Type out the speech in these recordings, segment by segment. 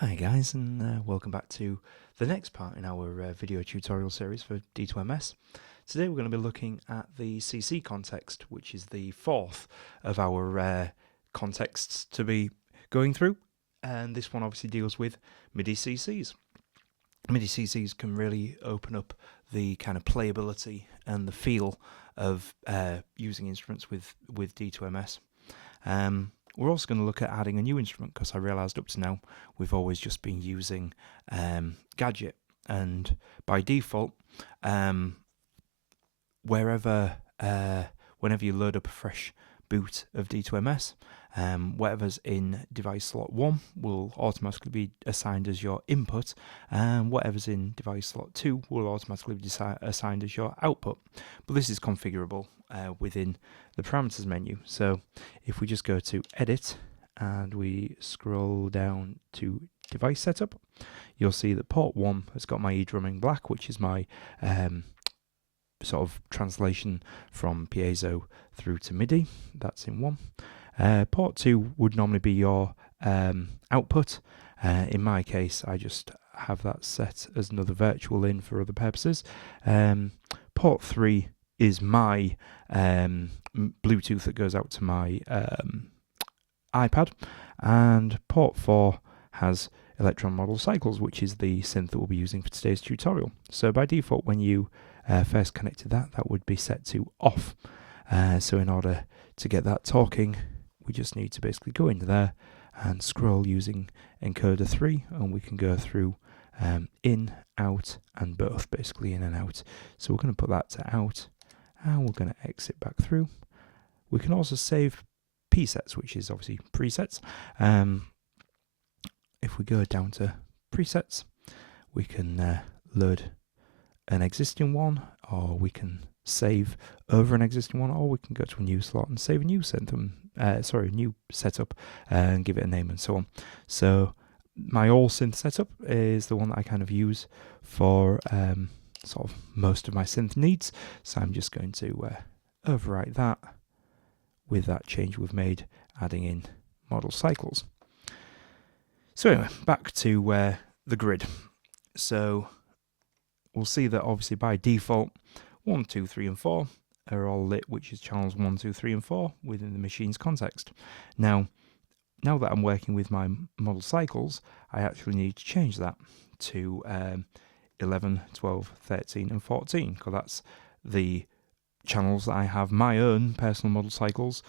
Hi guys, and welcome back to the next part in our video tutorial series for D2MS. Today we're going to be looking at the CC context, which is the fourth of our contexts to be going through, and this one obviously deals with Midi CCs. Midi CCs can really open up the kind of playability and the feel of using instruments with D2MS. We're also going to look at adding a new instrument, because I realised up to now we've always just been using Gadget, and by default, whenever you load up a fresh boot of D2MS, whatever's in device slot 1 will automatically be assigned as your input, and whatever's in device slot 2 will automatically be assigned as your output. But this is configurable within the parameters menu. So if we just go to edit and we scroll down to device setup, you'll see that port 1 has got my eDrumming black, which is my sort of translation from piezo through to MIDI. That's in 1. Port 2 would normally be your output. In my case, I just have that set as another virtual in for other purposes. Port 3 is my Bluetooth that goes out to my iPad, and port 4 has electron model cycles, which is the synth that we'll be using for today's tutorial. So by default, when you first connected that would be set to off. So in order to get that talking, we just need to basically go into there and scroll using encoder 3, and we can go through in, out, and both, basically in and out. So we're going to put that to out, and we're going to exit back through. We can also save presets, which is obviously presets. If we go down to presets, we can load an existing one, or we can save over an existing one, or we can go to a new slot and save a new new setup and give it a name and so on. So my all synth setup is the one that I kind of use for sort of most of my synth needs. So I'm just going to overwrite that with that change we've made, adding in model cycles. So anyway, back to the grid. So we'll see that obviously by default 1, 2, 3 and 4 are all lit, which is channels 1, 2, 3 and 4 within the machine's context. Now that I'm working with my model cycles, I actually need to change that to 11, 12, 13 and 14, because that's the channels that I have my own personal model cycles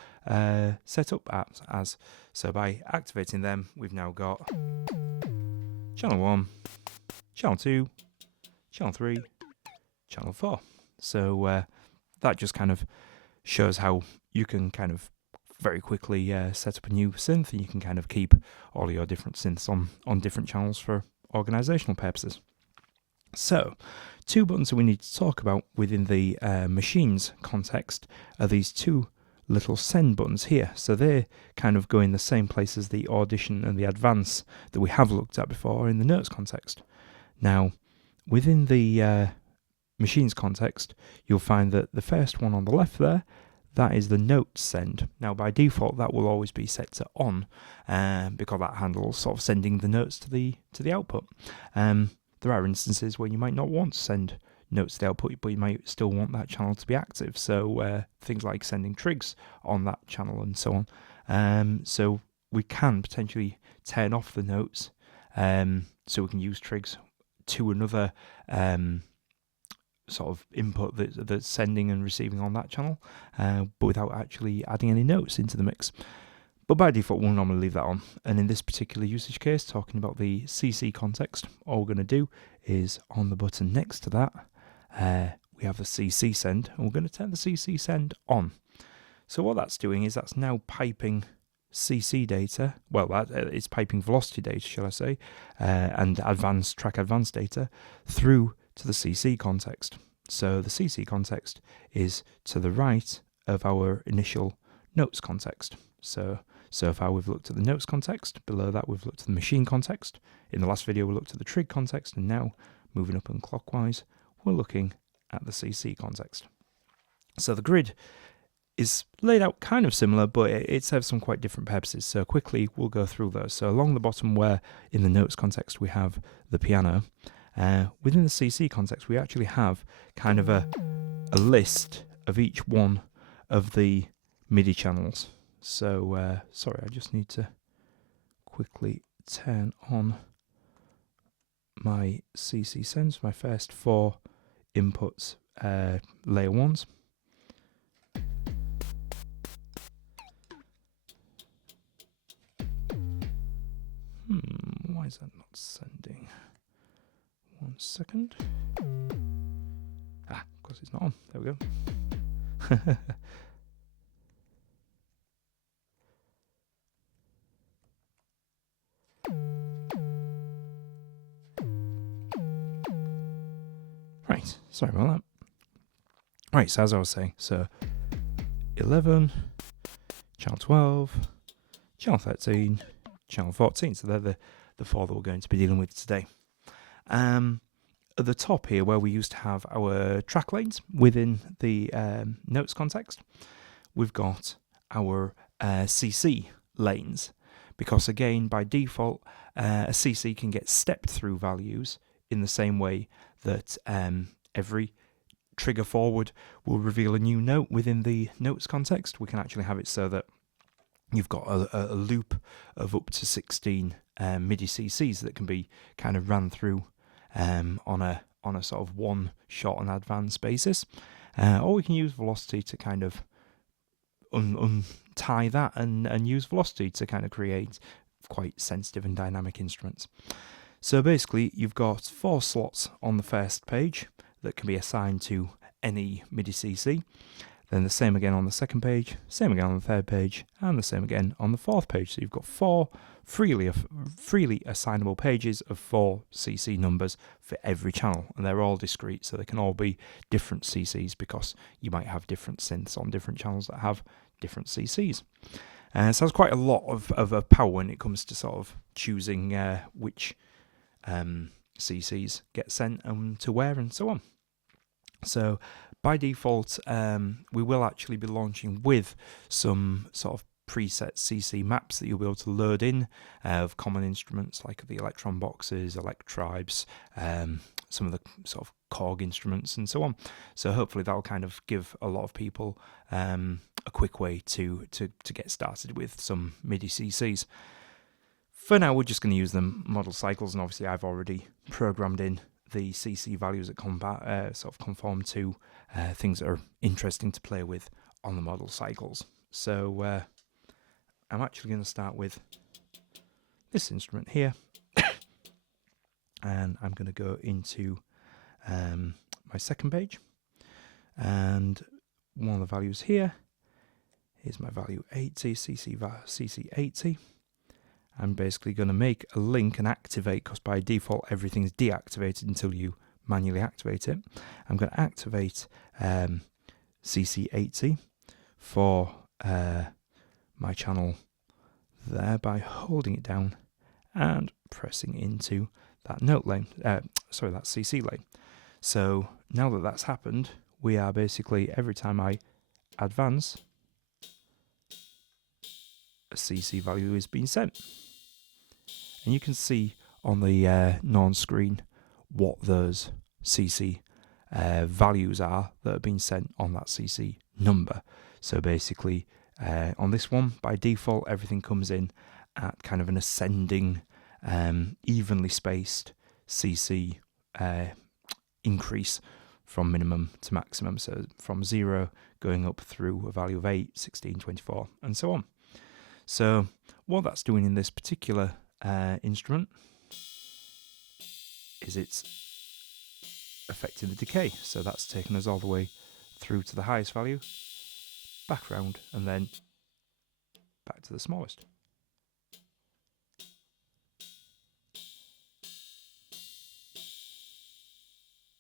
set up as. So by activating them, we've now got channel 1, channel 2, channel 3, channel 4. So that just kind of shows how you can kind of very quickly set up a new synth, and you can kind of keep all your different synths on different channels for organizational purposes. So 2 buttons that we need to talk about within the machines context are these 2 little send buttons here. So they kind of go in the same place as the audition and the advance that we have looked at before in the notes context. Now, within the machines context, you'll find that the first one on the left there, that is the notes send. Now by default that will always be set to on, because that handles sort of sending the notes to the output. There are instances where you might not want to send notes to the output, but you might still want that channel to be active. So things like sending trigs on that channel and so on. So we can potentially turn off the notes, so we can use trigs to another sort of input that's sending and receiving on that channel, but without actually adding any notes into the mix. But by default, we'll normally leave that on. And in this particular usage case, talking about the CC context, all we're going to do is on the button next to that, we have the CC send, and we're going to turn the CC send on. So what that's doing is that's now piping CC data, it's piping velocity data, shall I say, and track advanced data through to the CC context. So the CC context is to the right of our initial notes context. So far we've looked at the notes context, below that we've looked at the machine context, in the last video we looked at the trig context, and now, moving up and clockwise, we're looking at the CC context. So the grid is laid out kind of similar, but it serves some quite different purposes. So quickly, we'll go through those. So along the bottom, where in the notes context we have the piano, within the CC context, we actually have kind of a list of each one of the MIDI channels. So, sorry, I just need to quickly turn on my CC sends, my first 4 inputs, layer 1s. Why is that not sending? 1 second. Of course it's not on. There we go. Right, sorry about that. Right, so as I was saying, so 11, channel 12, channel 13, channel 14. So they're the 4 that we're going to be dealing with today. At the top here, where we used to have our track lanes within the notes context, we've got our CC lanes, because again, by default, a CC can get stepped through values in the same way that every trigger forward will reveal a new note within the notes context. We can actually have it so that you've got a loop of up to 16 MIDI CCs that can be kind of ran through on a sort of one shot and advanced basis, or we can use velocity to kind of untie that and use velocity to kind of create quite sensitive and dynamic instruments. So basically, you've got 4 slots on the first page that can be assigned to any MIDI CC. Then the same again on the second page, same again on the third page, and the same again on the fourth page. So you've got 4 freely assignable pages of 4 CC numbers for every channel, and they're all discrete, so they can all be different CCs, because you might have different synths on different channels that have different CCs. So there's quite a lot of power when it comes to sort of choosing which CCs get sent to where and so on. So by default, we will actually be launching with some sort of preset CC maps that you'll be able to load in of common instruments like the electron boxes, electribes, some of the sort of Korg instruments and so on. So hopefully that'll kind of give a lot of people a quick way to get started with some MIDI CCs. For now, we're just going to use them model cycles, and obviously I've already programmed in the CC values that sort of conform to things that are interesting to play with on the model cycles. So I'm actually going to start with this instrument here, and I'm going to go into my second page, and one of the values here is my value 80, CC 80. I'm basically going to make a link and activate, because by default everything's deactivated until you manually activate it. I'm going to activate CC 80 for my channel there by holding it down and pressing into that note lane, that CC lane. So now that that's happened, we are basically, every time I advance, a CC value is being sent. And you can see on the non-screen what those CC values are that are being sent on that CC number. So basically, on this one, by default, everything comes in at kind of an ascending, evenly spaced CC increase from minimum to maximum. So from 0 going up through a value of 8, 16, 24, and so on. So what that's doing in this particular instrument is it's affecting the decay. So that's taken us all the way through to the highest value, back round, and then back to the smallest.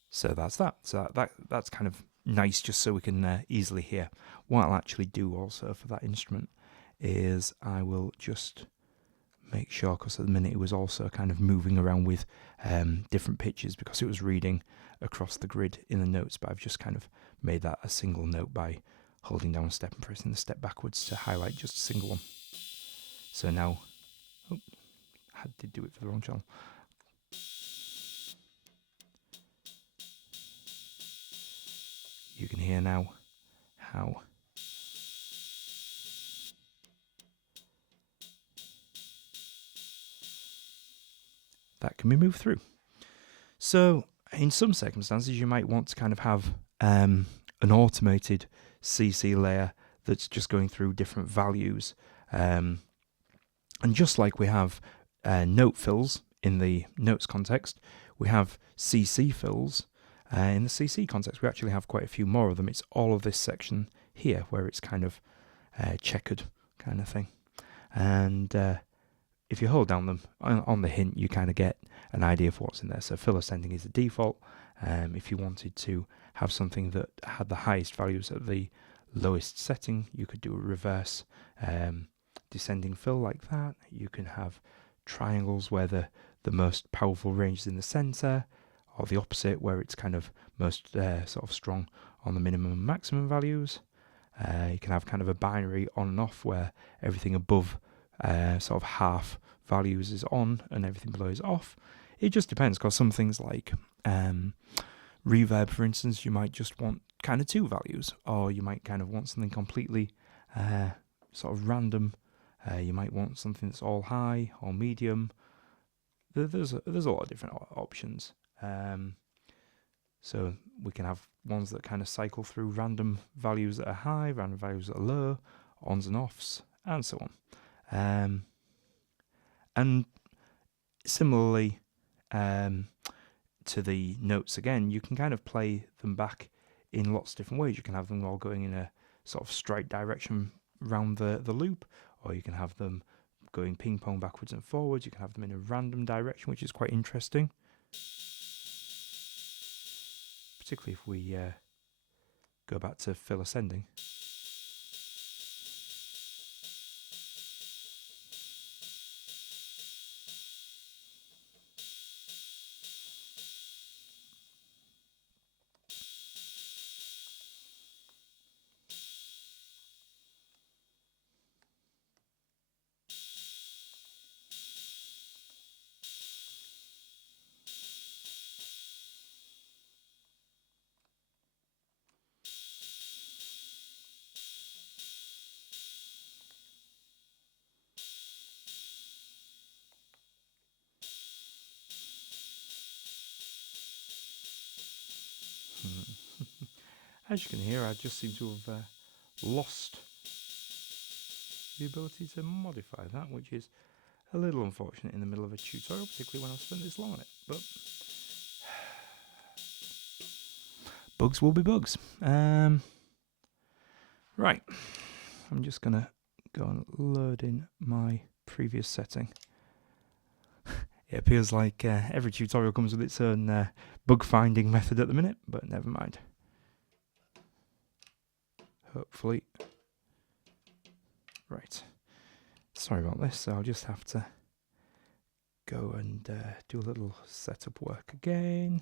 So that's that. So that's kind of nice, just so we can easily hear. What I'll actually do also for that instrument is I will just make sure, because at the minute it was also kind of moving around with different pitches because it was reading across the grid in the notes, but I've just kind of made that a single note by holding down a step and pressing the step backwards to highlight just a single one. So now, oh, I did do it for the wrong channel. You can hear now how that can be moved through. So in some circumstances, you might want to kind of have an automated CC layer that's just going through different values. And just like we have note fills in the notes context, we have CC fills. In the CC context, we actually have quite a few more of them. It's all of this section here where it's kind of checkered kind of thing. And if you hold down them on the hint, you kind of get an idea of what's in there. So fill ascending is the default. If you wanted to have something that had the highest values at the lowest setting, you could do a reverse descending fill like that. You can have triangles where the most powerful range is in the center, or the opposite where it's kind of most sort of strong on the minimum and maximum values. You can have kind of a binary on and off where everything above sort of half values is on and everything below is off. It just depends, because some things like reverb, for instance, you might just want kind of two values, or you might kind of want something completely sort of random. You might want something that's all high or medium. There's a lot of different options. So we can have ones that kind of cycle through random values that are high, random values that are low, ons and offs, and so on. And similarly to the notes again, you can kind of play them back in lots of different ways. You can have them all going in a sort of straight direction round the loop, or you can have them going ping pong backwards and forwards. You can have them in a random direction, which is quite interesting. Particularly if we go back to fill ascending. As you can hear, I just seem to have lost the ability to modify that, which is a little unfortunate in the middle of a tutorial, particularly when I've spent this long on it. But bugs will be bugs. Right, I'm just going to go and load in my previous setting. It appears like every tutorial comes with its own bug finding method at the minute, but never mind. Hopefully. Right. Sorry about this, so I'll just have to go and do a little setup work again.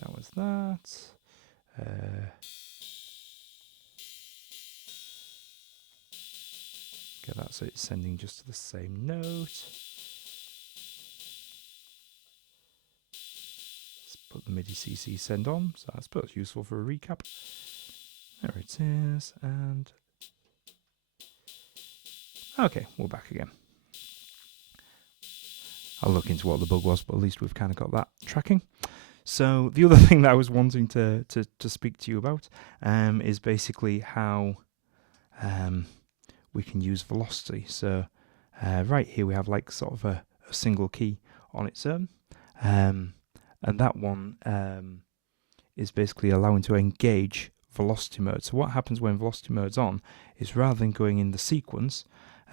That was that. Get that so it's sending just to the same note. Let's put the Midi CC send on, so I suppose it's useful for a recap. There it is, and okay, we're back again. I'll look into what the bug was, but at least we've kind of got that tracking. So the other thing that I was wanting to speak to you about is basically how we can use velocity. So right here we have like sort of a single key on its own, and that one is basically allowing to engage velocity mode. So what happens when velocity mode's on is, rather than going in the sequence,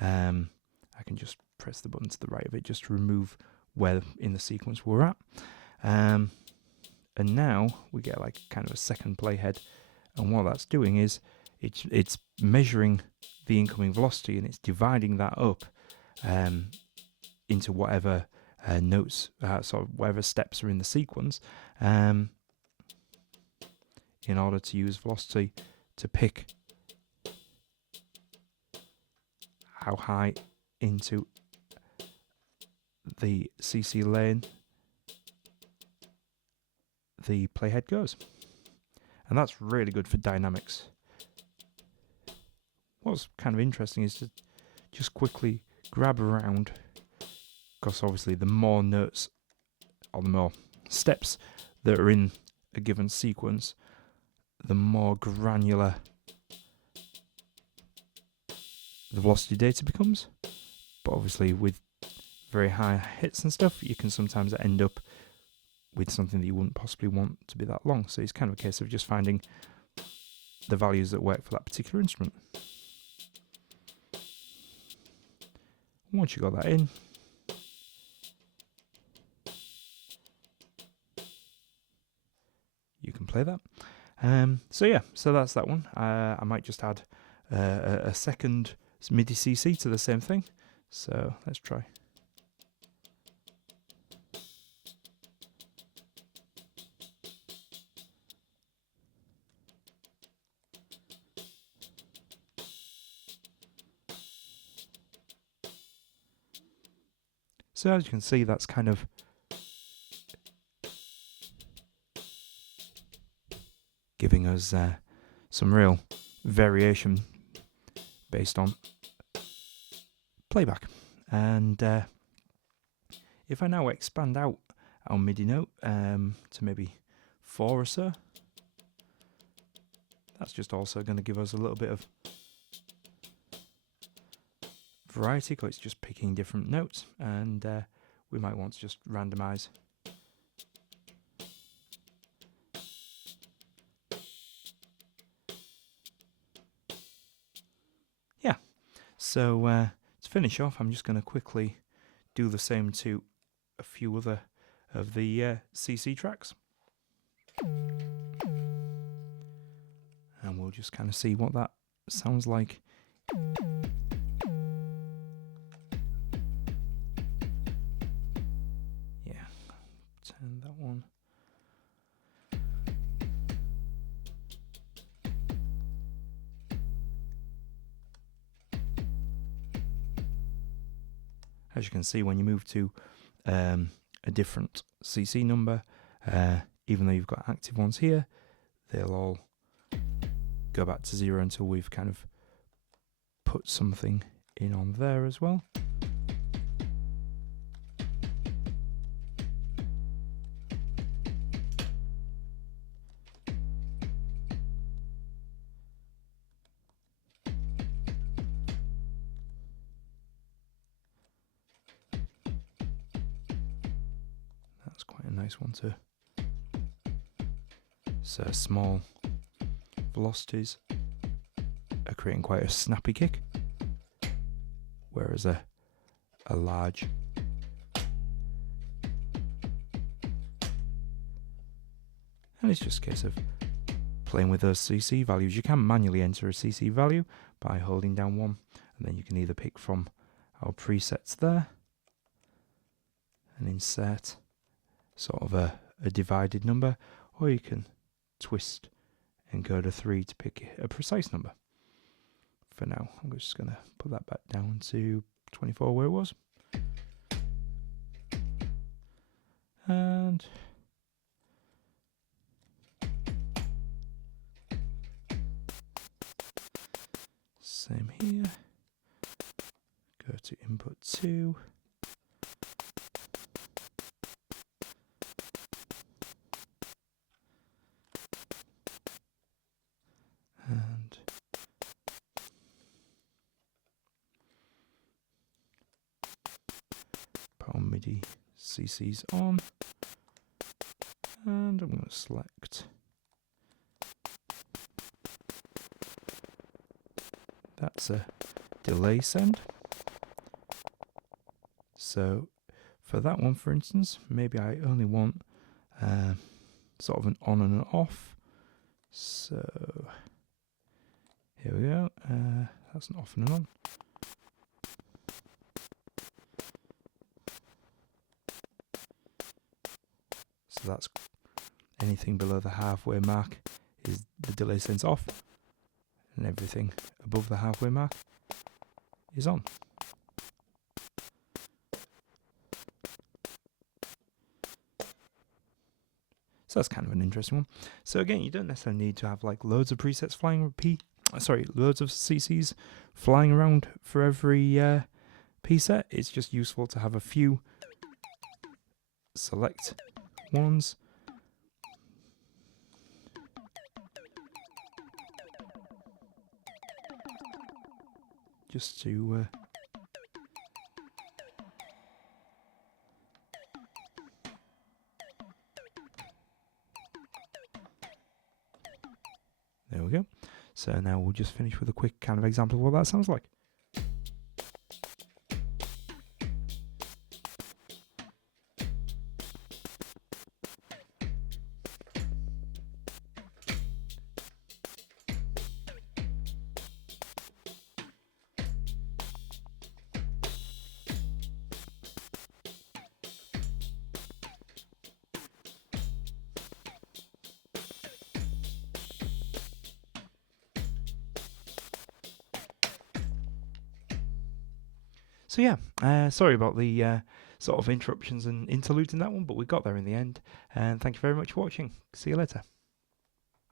I can just press the button to the right of it just to remove where in the sequence we're at. And now we get like kind of a second playhead, and what that's doing is it's measuring the incoming velocity, and it's dividing that up into whatever notes, sort of whatever steps are in the sequence. in order to use velocity to pick how high into the CC lane the playhead goes. And that's really good for dynamics. What's kind of interesting is to just quickly grab around, because obviously the more notes or the more steps that are in a given sequence, the more granular the velocity data becomes. But obviously with very high hits and stuff, you can sometimes end up with something that you wouldn't possibly want to be that long. So it's kind of a case of just finding the values that work for that particular instrument. Once you got that in, you can play that. So yeah, so that's that one. I might just add a second Midi CC to the same thing. So let's try. So as you can see, that's kind of giving us some real variation based on playback. And if I now expand out our MIDI note to maybe 4 or so, that's just also going to give us a little bit of variety, because it's just picking different notes, and we might want to just randomize yeah. So to finish off, I'm just going to quickly do the same to a few other of the CC tracks, and we'll just kind of see what that sounds like. Turn that one. As you can see, when you move to a different CC number, even though you've got active ones here, they'll all go back to 0 until we've kind of put something in on there as well. That's quite a nice one too. So small velocities are creating quite a snappy kick, whereas a large and it's just a case of playing with those CC values. You can manually enter a CC value by holding down 1, and then you can either pick from our presets there and insert sort of a divided number, or you can twist and go to 3 to pick a precise number. For now, I'm just going to put that back down to 24 where it was. And same here. Go to input 2. And put on Midi CCs on. And I'm going to select that's a delay send. So for that one, for instance, maybe I only want sort of an on and an off. So here we go. That's an off and an on. So that's anything below the halfway mark is the delay sense off, and everything above the halfway mark is on. So that's kind of an interesting one. So again, you don't necessarily need to have like loads of presets flying loads of CCs flying around for every preset. It's just useful to have a few select ones. Just to there we go. So now we'll just finish with a quick kind of example of what that sounds like. So yeah, sorry about the sort of interruptions and interludes in that one, but we got there in the end. And thank you very much for watching. See you later.